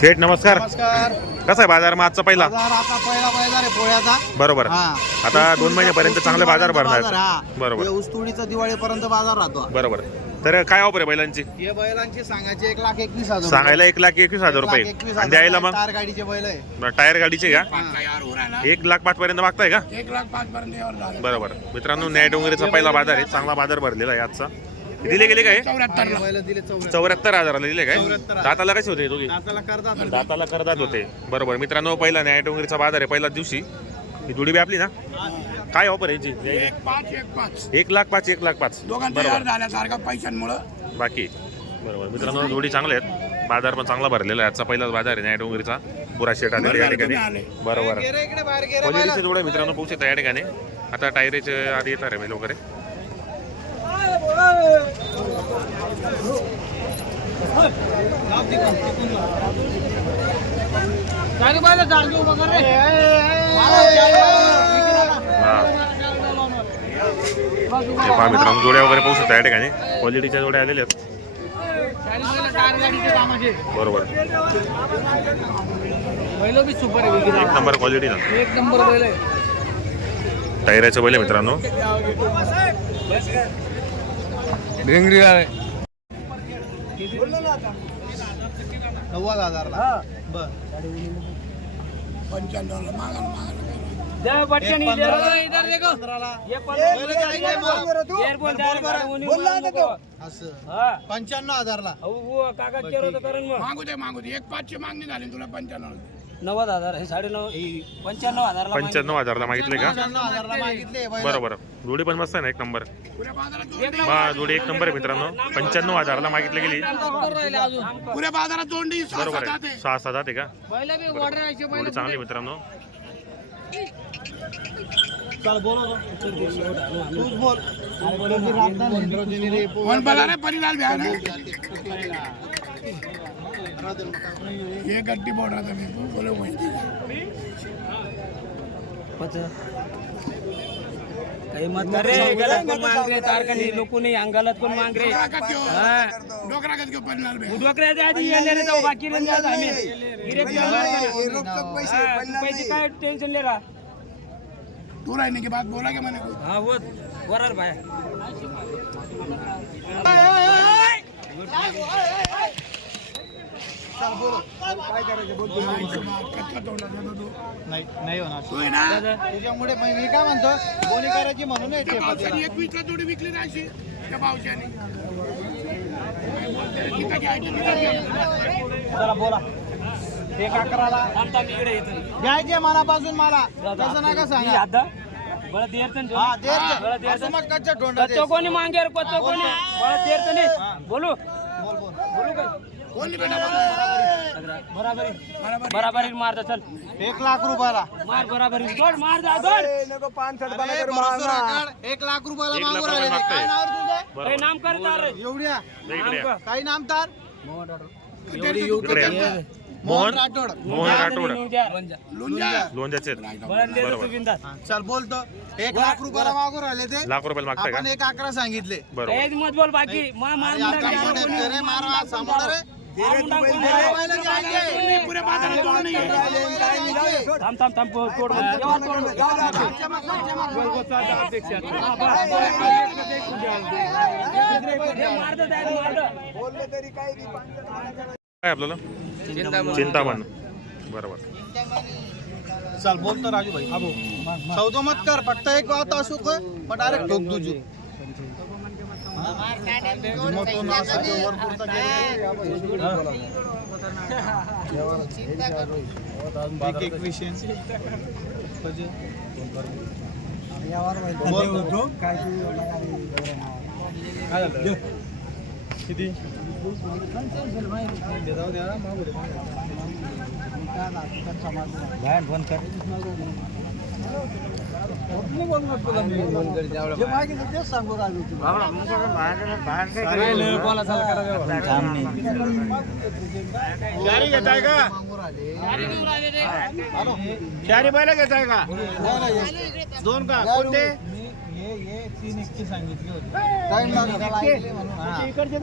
शेठ नमस्कार. नमस्कार. कसा आहे बाजार मग आजचा पहिला? बाजार आता पहिला बाजार आहे पोळ्याचा. बरोबर. हा. आता दोन महिन्यापर्यंत चांगले बाजार भरणार. बाजार, हा. बरोबर. हे ऊसतोडीचा दिवाळीपर्यंत बाजार राहतो. बरोबर. तर काय ऑफर आहे बैलांची? हे बैलांची सांगायचे एक लाख एकवीस हजार रुपये. सांगायला एक लाख एकवीस हजार एक लाख रुपये. आणि द्यायला. मग? टायर गाडीचे बैल आहे. टायर गाडीचे का? हा. एक लाख पाच पर्यंत मागताय का? एक लाख पाच पर्यंत बरोबर. मित्रांनो न्याय डोंगरीचा पहिला बाजार आहे. चांगला बाजार भरलेला आहे आजचा. दिले गेले काय? चौऱ्याहत्तर. हे हजाराला दिले काय? 74,000. दाताला कसे होते दोघी? दाताला करदात होते. बरोबर. मित्रांनो पहिला न्याय डोंगरीचा बाजार आहे पहिल्याच दिवशी. ही जुडी बी आपली ना? काय ऑफर आहे याची? एक पाच एक पाच. एक लाख पाच एक लाख पाच. बरोबर. पैशांमुळं. बाकी. बरोबर. मित्रांनो जोडी चांगले आहेत. बाजार पण चांगला भरलेला आहे. आजचा पहिलाच बाजार आहे न्याय डोंगरीचा पुरा शेट आलेला या ठिकाणी. आले. बरोबर. क्वालिटीचे जोडे मित्रांनो पोहोचत आहे या ठिकाणी. आता टायरेचे आधी येणार आहे वगैरे पहा मित्रांनो जोड्या वगैरे पाहू शकता या ठिकाणी. क्वालिटीच्या जोड्या आलेल्या आहेत. बरोबर. एक नंबर क्वालिटी ना एक नंबर बैल आहे टायराचं बैल मित्रांनो. मित्रांनो नव्वद हजारला. बर. पंच्याण्णवला पंच्याण्णव हजारला. मागू. दे मागू दे. एक पाचशे मागणी झाली तुला पंच्याण्णव नव्वद हजार हे साडे नऊ पंच्याण्णव हजारला पंच्याण्णव हजारला मागितले का? पंच्याण्णव हजारला मागितले. बरोबर. जोडी पण मस्त आहे ना एक नंबर. बा जोडी एक नंबर आहे मित्रांनो. पंच्याण्णव हजारला मागितली गेली. बरोबर आहे. सहा सात आहे का? जोडी चांगली मित्रांनो. हे बोल. रहा था मैं बोले वही काही मत करे गलत कोण तारकणी लोक नाही अंगालत कोण मांग रे डोकरा का क्यों डोकरा का क्यों परिलाल भ्या डोकऱ्याच्या आधी जाऊ बाकी आम्ही. गिरेक पैसे काय टेन्शन ले रहा तू रहने के बाद बोला क्या मैंने हा वो वरार भाई नाही नाही होणार. त्याच्यामुळे मी काय म्हणतो बोली करायची म्हणून येते त्या पावसाने एकवीस ला जोडी विकली ना अशी त्या पावसाने घ्यायची घ्यायची बोला. एक अकराला. द्यायचे मनापासून मला. तसं नका सांगा. आता बळा देरतन हा बळा देर मांगे बोलू. बोल बोल. बोलू कोण बराबरी. बरोबर. बराबरी. मारता चल. एक लाख रुपयाला. मार बराबरी जोड मार जा जोड. राखाड. एक लाख रुपयाला एक मागू लाख राहिले. रुपये काय नाव तुझं? नाम करता रे एवढ्या? नाम तार. मोहन राठोड. मोहन राठोड. लुंजा लोणच्याचे आहेत. बळा देर बरोबर. तू बिंदास चल बोलतो. एक लाख रुपयाला मागू राहिले ते. लाख रुपयाला मागताय आपण एक अकरा सांगितले. बरोबर. मत बोल बाकी. मार मार, मार, समोर रे. बाजारात. थांब थांब थांब तोड मारत काय आपल्याला? चिंतामण. बरोबर. चल बोलतो राजू भाई सौदो मत कर फक्त एक बात असू का मग डायरेक्ट ठोक तुझी एक एक विषय काय झालं? किती फोन कर चारी घेताय का चारी बैल घेताय का दोन का? कोणते सांगितले होते इकडचे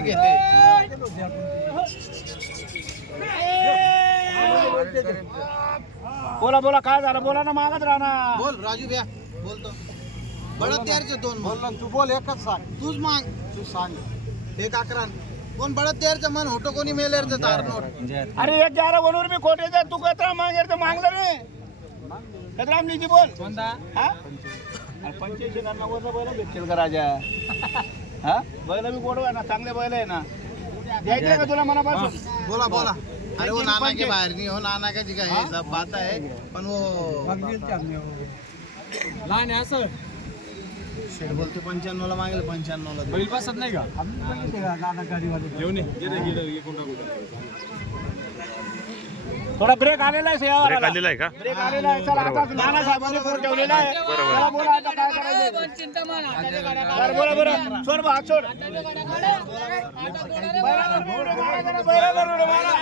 घेते बोला बोला काय झालं? बोला ना मागत राहणार बोल राजू भ्या बोलतो. बळद तयारचे दोन बोल तू बोल एकच सांग. तूच माग. तू सांग. एक अकरा कोण बळद तयारचं मन होतो कोणी मेलेरचं तार नोट. अरे एक ग्यारह बोलून मी खोटे जा तू कतरा मागेर तर मागलं रे. कतरा लिखी बोल हा? अरे पंच्याऐंशी ना नव्वद बैल भेटतील का राजा? हा? बैल बी गोड आहे ना चांगले बैल आहे ना. द्यायचे का तुला मनापासून? बोला बोला. अरे वो नाना के बाहर नहीं हो नाना का जी का है सब बात है पण वो लहान आहे असं बोलते पंच्याण्णव ला मागेल पंच्याण्णव ला बैल बसत नाही का? थोडा ब्रेक आलेला आहे ब्रेक आलेला आहे का? ब्रेक आलेला आहे चला आता नाना साहेबांनी फोन ठेवलेला आहे. चला बोला आता काय करायचं? बरं बोला बरं सोड बा हात सोड. मारा जरा, बैलाला. उड्या मारा.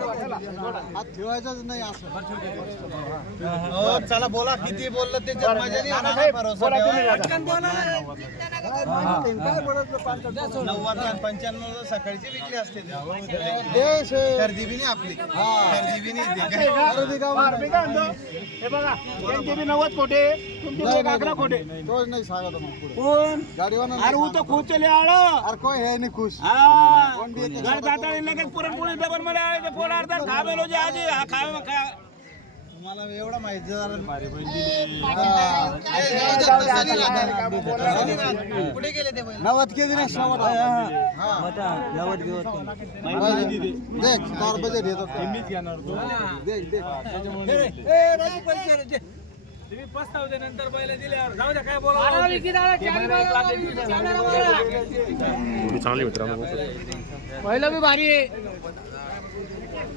हात ठेवायचाच नाही असं. हो चला बोला किती बोललं ते पंच्याण्णव सकाळची विकली असते नाही आपली. हे. बघा त्यांचे बी नव्वद कोटे तुमचे एक अकरा कोटे तोच नाही सांगत मग पुढे. कोण? गाडीवर अरे तो चले आळो. अरे कोण हे नाही खुश. घर जाता लगेच पुरणपोळी आले ते पोला अर्धा खा बेलो जे आजी हा खा खा. तुम्हाला एवढं माहिती. कुठे गेले ते? नवद के दिने शेवट हा. देख चार बजे देतो देख देख. तुम्ही पस्तावते नंतर दिल्यावर जाऊ द्या काय बोला जोडी चांगली मित्रांनो. पहिलं बी भारी आहे.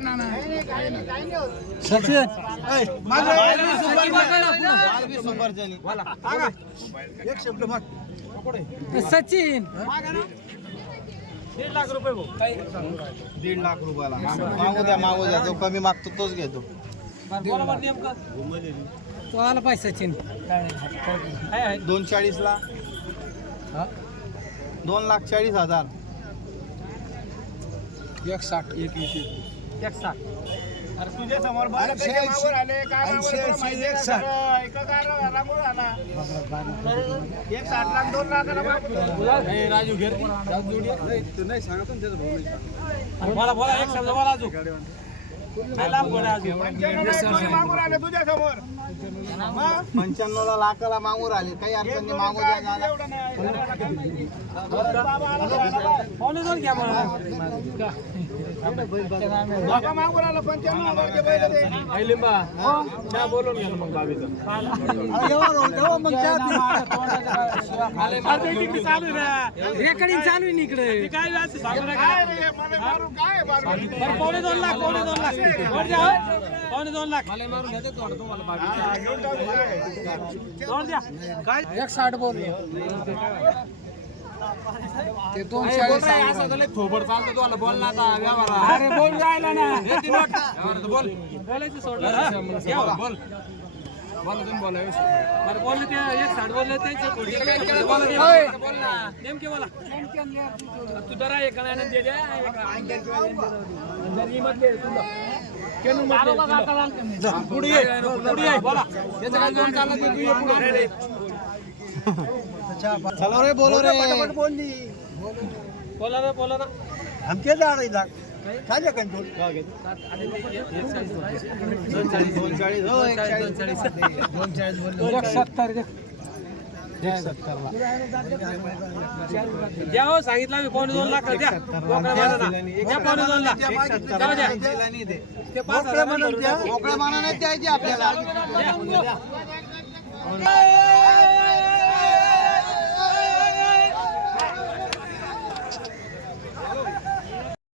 ना नोट. काय नोट काढ. टाकू ना बाबी बोला चला बोला अडीच लाखाला बरं बोला बरं एक शब्द मग सचिन दीड लाख रुपयाला मागू द्या मागू द्या जो कमी मागतो तोच घेतो तो आला पाहिजे सचिन दोन चाळीस ला दोन लाख चाळीस हजार. एक साठ एक एक. साठ अरे तुझ्या समोर आले काय? एका साठ लाख दोन लाखाला मागून राजू घेर नाही सांगतो ना त्याचा भाऊ बोला बोला एक शब्द बोला अजून. पंच्याण्णव आले ला लाखाला मागून राहिले. काही अडचण नाही मागू द्या बोलून घ्या ना मग बाबीचं रेकॉर्डिंग चालू आहे इकडे. काय पावणे दोन लाख पावणे दोन लाख. पावणे दोन लाख? दोन द्या. काय एक साठ बोल ते दोन असं झालं थोबड चालतं तुम्हाला बोल ना आता व्यवहार. अरे बोल राहिला ना. बोल. बोलायचं सोडलं. बोल बोला. तुम्ही बोला व्यवस्थित. बरं बोलले ते एक साठ बोलले ते बोला नेमके बोल ना नेमके बोला. तू जरा एक जणांना दे द्या एक जर ही मधले तुला. केनू मधले तुला. पुढे ये पुढे ये बोला. याचं काय दोन चाललं ते तू ये पुढे. चलो रे बोलो रे बोला ना बोला ना हमके जा रही लाख खाली कंट्रोल दोन चाळीस हो एक चाळीस दोन चाळीस बोलले एक सत्तर द्या हो सांगितलं मी पावणे दोन लाख द्या बांधा ना. द्या पावणे दोन लाख द्या तिला नाही दे. ते पाच हजार मोकळ्या मनाने द्यायची आपल्याला द्या.